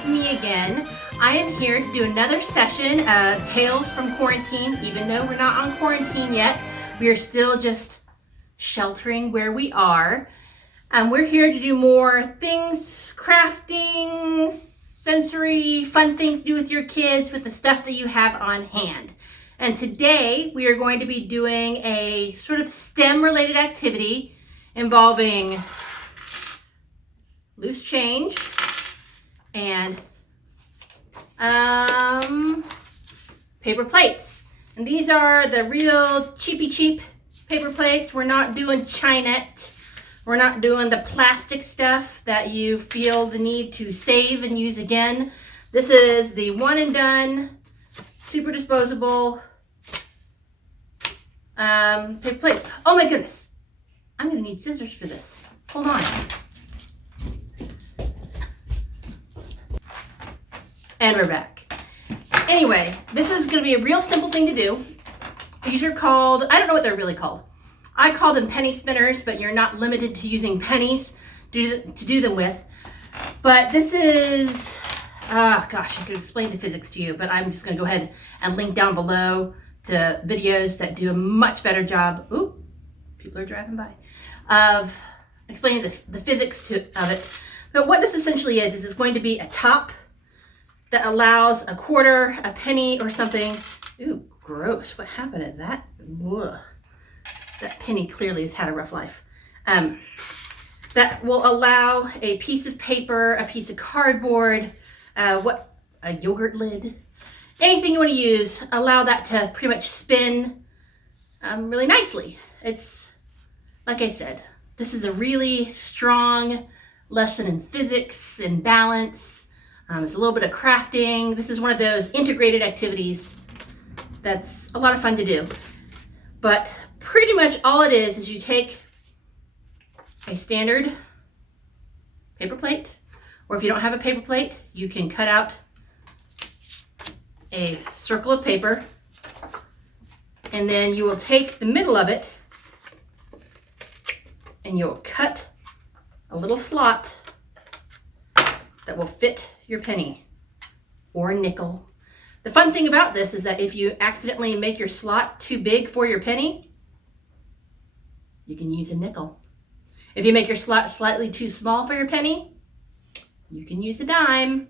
it's me again. I am here to do another session of Tales from Quarantine. Even though we're not on quarantine yet, we are still just sheltering where we are. We're here to do more things, crafting, sensory, fun things to do with your kids with the stuff that you have on hand. And today we are going to be doing a sort of STEM related activity involving loose change and paper plates. And these are the real cheap paper plates. We're not doing Chinet. We're not doing the plastic stuff that you feel the need to save and use again. This is the one and done, super disposable paper plates. Oh my goodness. I'm gonna need scissors for this. Hold on. And we're back. Anyway, this is gonna be a real simple thing to do. These are called, I don't know what they're really called. I call them penny spinners, but you're not limited to using pennies to do them with. But this is, gosh, I could explain the physics to you, but I'm just gonna go ahead and link down below to videos that do a much better job. Ooh, people are driving by. Of explaining the physics of it. But what this essentially is it's going to be a top that allows a quarter, a penny, or something. Ooh, gross. What happened to that? Ugh. That penny clearly has had a rough life. That will allow a piece of paper, a piece of cardboard, a yogurt lid, anything you want to use, allow that to pretty much spin really nicely. It's, like I said, this is a really strong lesson in physics and balance. It's a little bit of crafting. This is one of those integrated activities that's a lot of fun to do. But pretty much all it is you take a standard paper plate, or if you don't have a paper plate, you can cut out a circle of paper, and then you will take the middle of it and you'll cut a little slot that will fit your penny or nickel. The fun thing about this is that if you accidentally make your slot too big for your penny, you can use a nickel. If you make your slot slightly too small for your penny, you can use a dime,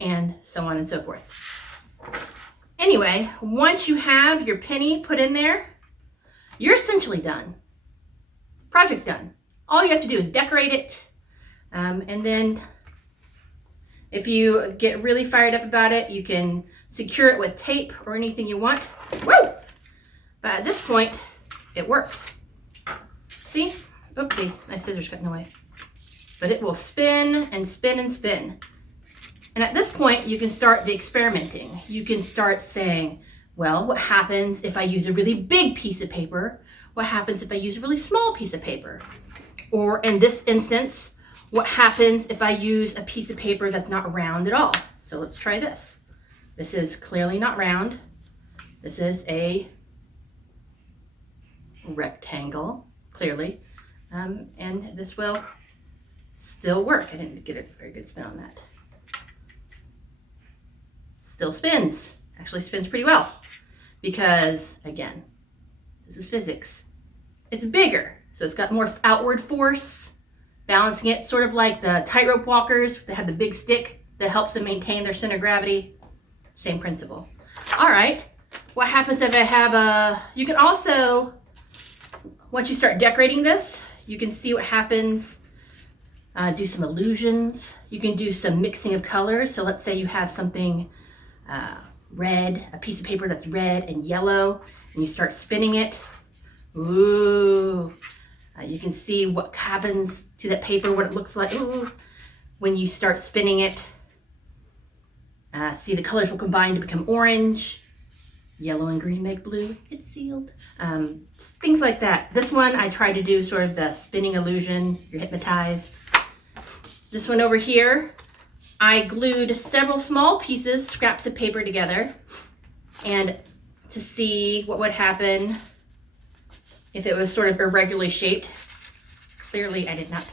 and so on and so forth. Anyway, once you have your penny put in there, you're essentially done. Project done. All you have to do is decorate it, and then if you get really fired up about it, you can secure it with tape or anything you want. Woo! But at this point, it works. See? Oopsie, my scissors got in the way. But it will spin and spin and spin. And at this point, you can start the experimenting. You can start saying, well, what happens if I use a really big piece of paper? What happens if I use a really small piece of paper? Or in this instance, what happens if I use a piece of paper that's not round at all? So let's try this. This is clearly not round. This is a rectangle, clearly. And this will still work. I didn't get a very good spin on that. Still spins. Actually spins pretty well. Because, again, this is physics. It's bigger, so it's got more outward force, balancing it sort of like the tightrope walkers that have the big stick that helps them maintain their center of gravity. Same principle. All right, what happens if I have you can also, once you start decorating this, you can see what happens. Do some illusions. You can do some mixing of colors. So let's say you have something red, a piece of paper that's red and yellow, and you start spinning it. Ooh. You can see what happens to that paper, what it looks like. Ooh. When you start spinning it. See, the colors will combine to become orange. Yellow and green make blue. It's sealed. Things like that. This one, I tried to do sort of the spinning illusion. You're hypnotized. This one over here, I glued several small pieces, scraps of paper together, and to see what would happen if it was sort of irregularly shaped. Clearly, I did not.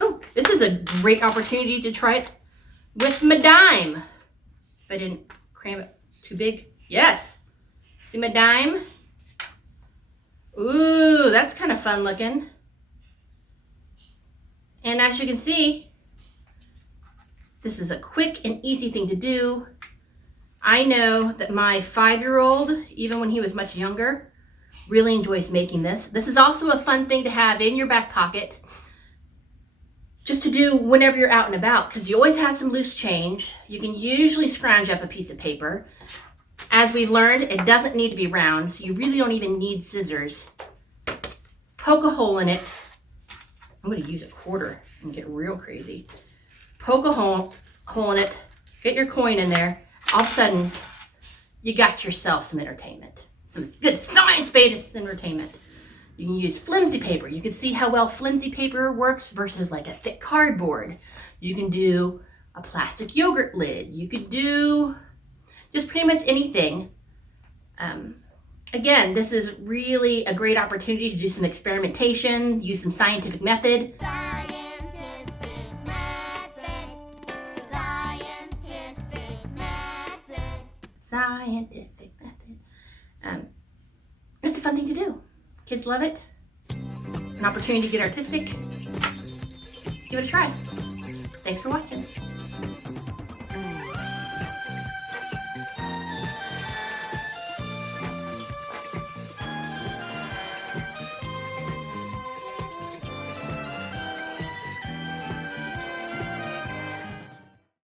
Oh, this is a great opportunity to try it with my dime. If I didn't cram it too big. Yes. See my dime? Ooh, that's kind of fun looking. And as you can see, this is a quick and easy thing to do. I know that my 5-year-old, even when he was much younger, really enjoys making this. This is also a fun thing to have in your back pocket, just to do whenever you're out and about, because you always have some loose change. You can usually scrounge up a piece of paper. As we've learned, it doesn't need to be round, so you really don't even need scissors. Poke a hole in it. I'm going to use a quarter and get real crazy. Poke a hole in it, get your coin in there. All of a sudden, you got yourself some entertainment. Some good science-based entertainment. You can use flimsy paper. You can see how well flimsy paper works versus like a thick cardboard. You can do a plastic yogurt lid. You could do just pretty much anything. Again, this is really a great opportunity to do some experimentation, use some scientific method. Scientific method. It's a fun thing to do. Kids love it. An opportunity to get artistic. Give it a try. Thanks for watching.